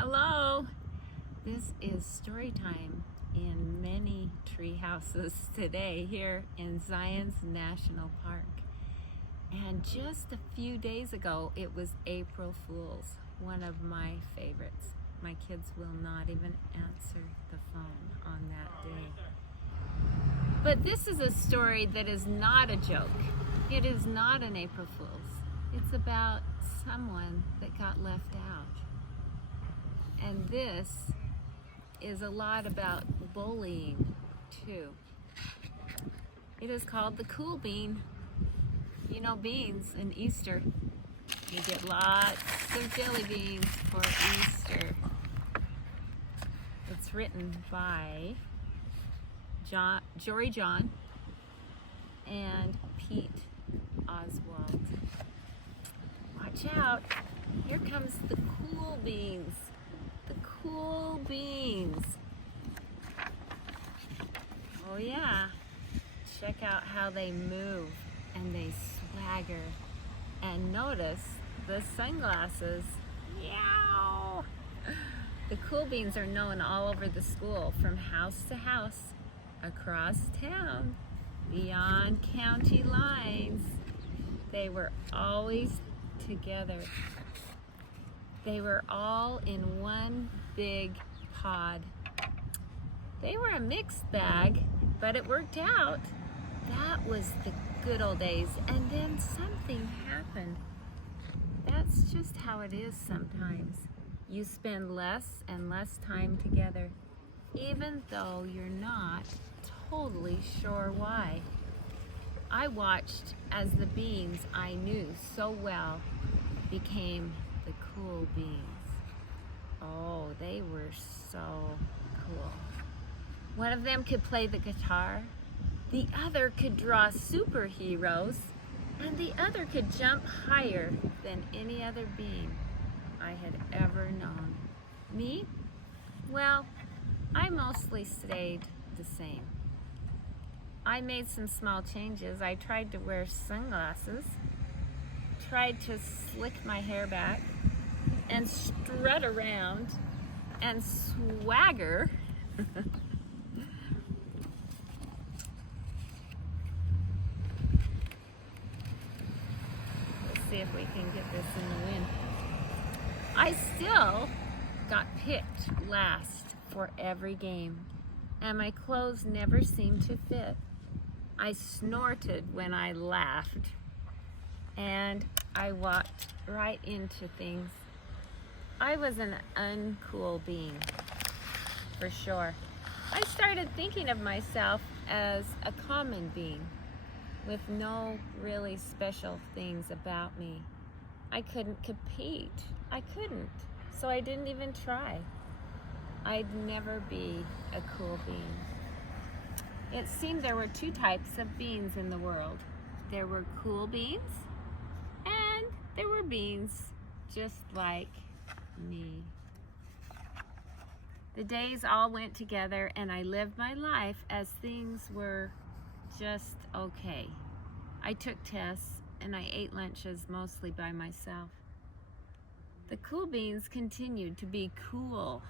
Hello! This is story time in many tree houses today here in Zion's National Park. And just a few days ago, it was April Fool's, one of my favorites. My kids will not even answer the phone on that day. But this is a story that is not a joke. It is not an April Fool's. It's about someone that got left out. And this is a lot about bullying, too. It is called the cool bean. You know, beans in Easter. You get lots of jelly beans for Easter. It's written by Jory John and Pete Oswald. Watch out. Here comes the cool beans. The cool beans. Oh yeah. Check out how they move and they swagger. And notice the sunglasses. Meow. The cool beans are known all over the school, from house to house, across town, beyond county lines. They were always together. They were all in one big pod. They were a mixed bag, but it worked out. That was the good old days. And then something happened. That's just how it is sometimes. You spend less and less time together, even though you're not totally sure why. I watched as the beans I knew so well became the cool beans. Oh, they were so cool. One of them could play the guitar, the other could draw superheroes, and the other could jump higher than any other bean I had ever known. Me? Well, I mostly stayed the same. I made some small changes. I tried to wear sunglasses, tried to slick my hair back, and strut around and swagger. Let's see if we can get this in the wind. I still got picked last for every game, and my clothes never seemed to fit. I snorted when I laughed, and I walked right into things. I was an uncool bean, for sure. I started thinking of myself as a common bean with no really special things about me. I couldn't compete. I couldn't, so I didn't even try. I'd never be a cool bean. It seemed there were two types of beans in the world. There were cool beans, and there were beans just like me. The days all went together, and I lived my life as things were just okay. I took tests, and I ate lunches mostly by myself. The cool beans continued to be cool.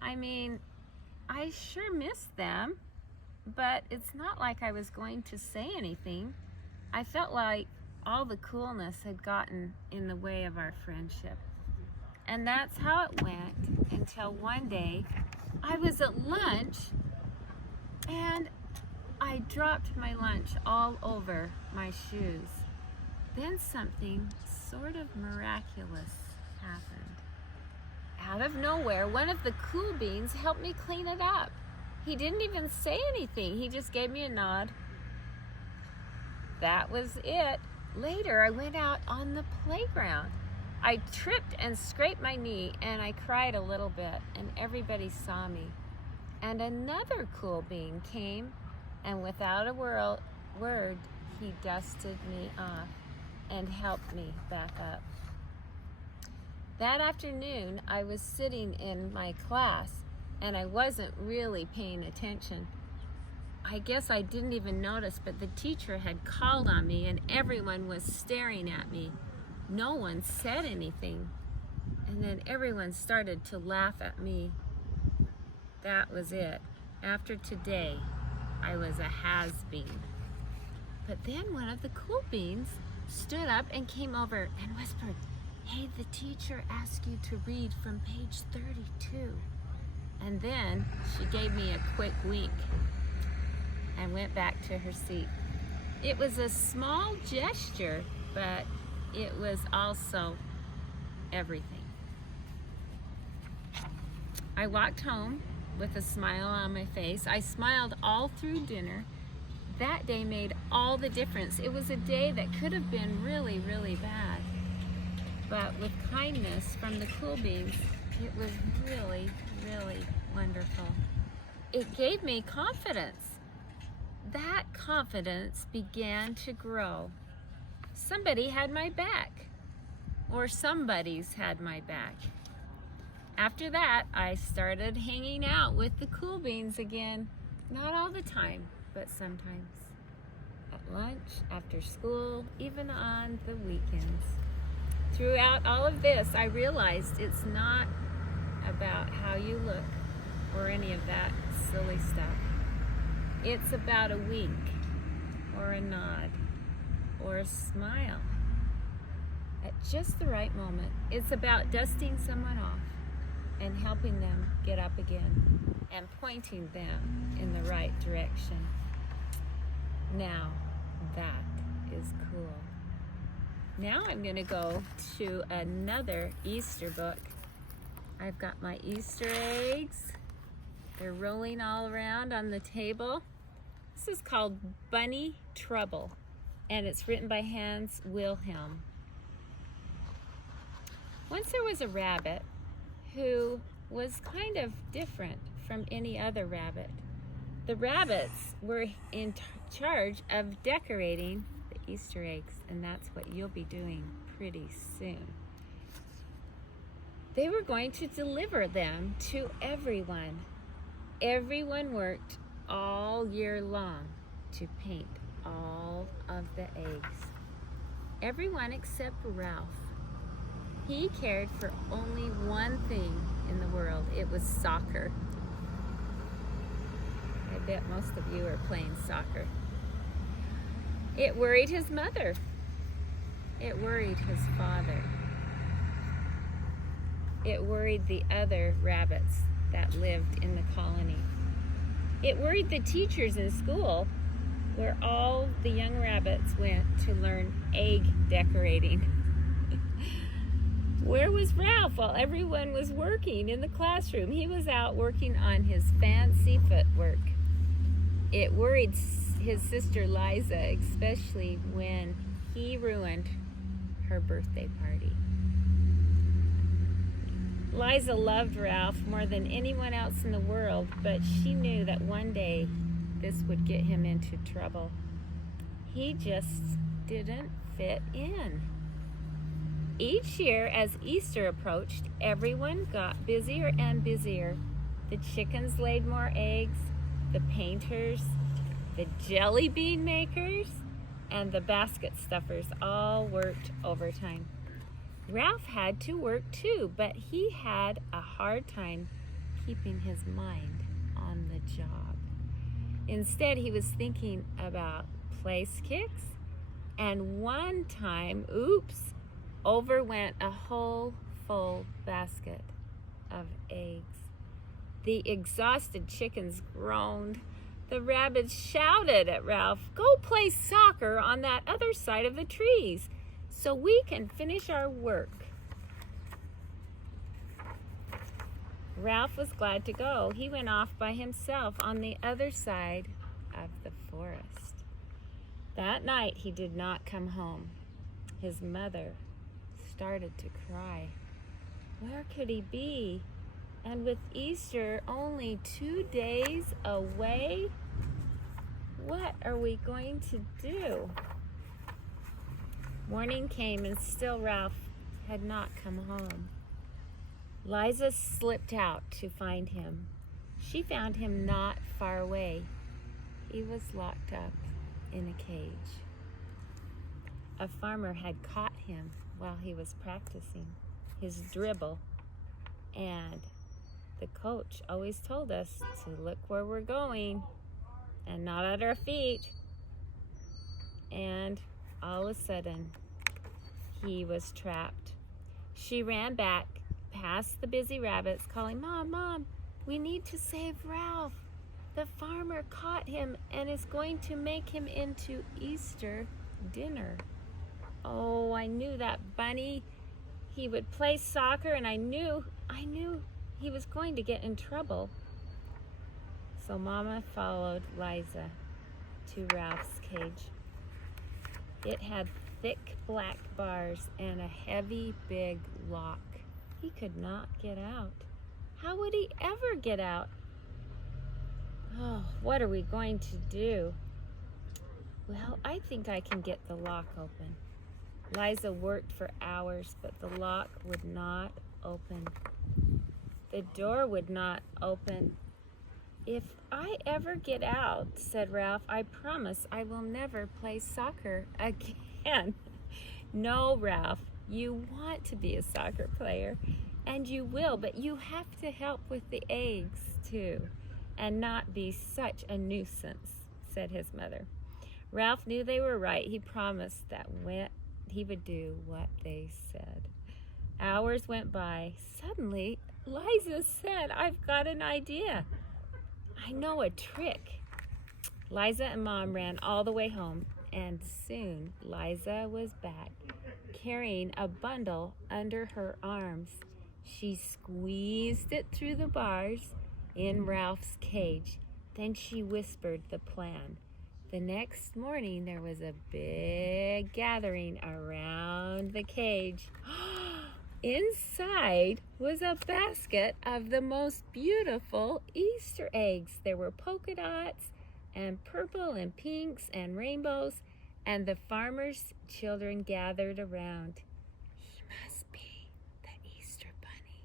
I mean, I sure missed them, but it's not like I was going to say anything. I felt like all the coolness had gotten in the way of our friendship. And that's how it went until one day I was at lunch and I dropped my lunch all over my shoes. Then something sort of miraculous happened. Out of nowhere, one of the cool beans helped me clean it up. He didn't even say anything. He just gave me a nod. That was it. Later, I went out on the playground. I tripped and scraped my knee, and I cried a little bit, and everybody saw me. And another cool bean came, and without a word, he dusted me off and helped me back up. That afternoon, I was sitting in my class, and I wasn't really paying attention. I guess I didn't even notice, but the teacher had called on me, and everyone was staring at me. No one said anything. And then everyone started to laugh at me. That was it. After today, I was a has-been. But then one of the cool beans stood up and came over and whispered, "Hey, the teacher asked you to read from page 32. And then she gave me a quick wink and went back to her seat. It was a small gesture, but it was also everything. I walked home with a smile on my face. I smiled all through dinner. That day made all the difference. It was a day that could have been really, really bad. But with kindness from the cool beans, it was really, really wonderful. It gave me confidence. That confidence began to grow. Somebody had my back, or somebody's had my back. After that, I started hanging out with the cool beans again. Not all the time, but sometimes. At lunch, after school, even on the weekends. Throughout all of this, I realized it's not about how you look or any of that silly stuff. It's about a wink or a nod or a smile at just the right moment. It's about dusting someone off and helping them get up again and pointing them in the right direction. Now, that is cool. Now I'm going to go to another Easter book. I've got my Easter eggs. They're rolling all around on the table. This is called Bunny Trouble, and it's written by Hans Wilhelm. Once there was a rabbit who was kind of different from any other rabbit. The rabbits were in charge of decorating the Easter eggs, and that's what you'll be doing pretty soon. They were going to deliver them to everyone. Everyone worked all year long to paint all of the eggs. Everyone except Ralph. He cared for only one thing in the world. It was soccer. I bet most of you are playing soccer. It worried his mother. It worried his father. It worried the other rabbits that lived in the colony. It worried the teachers in school, where all the young rabbits went to learn egg decorating. Where was Ralph while everyone was working in the classroom? He was out working on his fancy footwork. It worried his sister Liza, especially when he ruined her birthday party. Liza loved Ralph more than anyone else in the world, but she knew that one day this would get him into trouble. He just didn't fit in. Each year, as Easter approached, everyone got busier and busier. The chickens laid more eggs, the painters, the jelly bean makers, and the basket stuffers all worked overtime. Ralph had to work too, but he had a hard time keeping his mind on the job. Instead, he was thinking about place kicks, and one time, over went a whole full basket of eggs. The exhausted chickens groaned. The rabbits shouted at Ralph, "Go play soccer on that other side of the trees so we can finish our work." Ralph was glad to go. He went off by himself on the other side of the forest. That night he did not come home. His mother started to cry. Where could he be? And with Easter only 2 days away, what are we going to do? Morning came and still Ralph had not come home. Liza slipped out to find him. She found him not far away. He was locked up in a cage. A farmer had caught him while he was practicing his dribble And the coach always told us to look where we're going and not at our feet. And all of a sudden, he was trapped. She ran back past the busy rabbits, calling, "Mom, Mom, we need to save Ralph. The farmer caught him and is going to make him into Easter dinner." Oh, I knew that bunny. He would play soccer, and I knew he was going to get in trouble. So Mama followed Liza to Ralph's cage. It had thick black bars and a heavy big lock. He could not get out. How would he ever get out? Oh, what are we going to do? Well, I think I can get the lock open. Liza worked for hours, but the lock would not open. The door would not open. "If I ever get out," said Ralph, "I promise I will never play soccer again." "No, Ralph, you want to be a soccer player, and you will, but you have to help with the eggs too, and not be such a nuisance," said his mother. Ralph knew they were right. He promised that he would do what they said. Hours went by. Suddenly, Liza said, "I've got an idea. I know a trick." Liza and Mom ran all the way home, and soon Liza was back, carrying a bundle under her arms. She squeezed it through the bars in Ralph's cage. Then she whispered the plan. The next morning, there was a big gathering around the cage. Inside was a basket of the most beautiful Easter eggs. There were polka dots and purple and pinks and rainbows, and the farmer's children gathered around. "He must be the Easter bunny."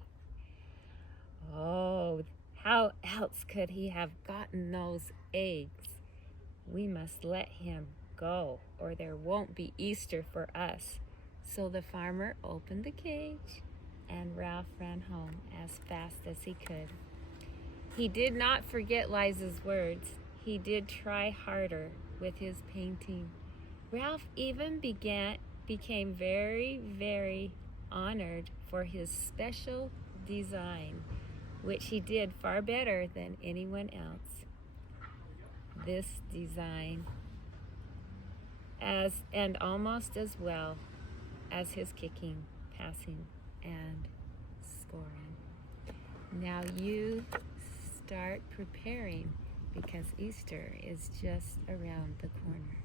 "Oh, how else could he have gotten those eggs? We must let him go, or there won't be Easter for us." So the farmer opened the cage, and Ralph ran home as fast as he could. He did not forget Liza's words. He did try harder with his painting. Ralph even became very, very honored for his special design, which he did far better than anyone else. This design and almost as well as his kicking, passing, and scoring. Now you start preparing, because Easter is just around the corner.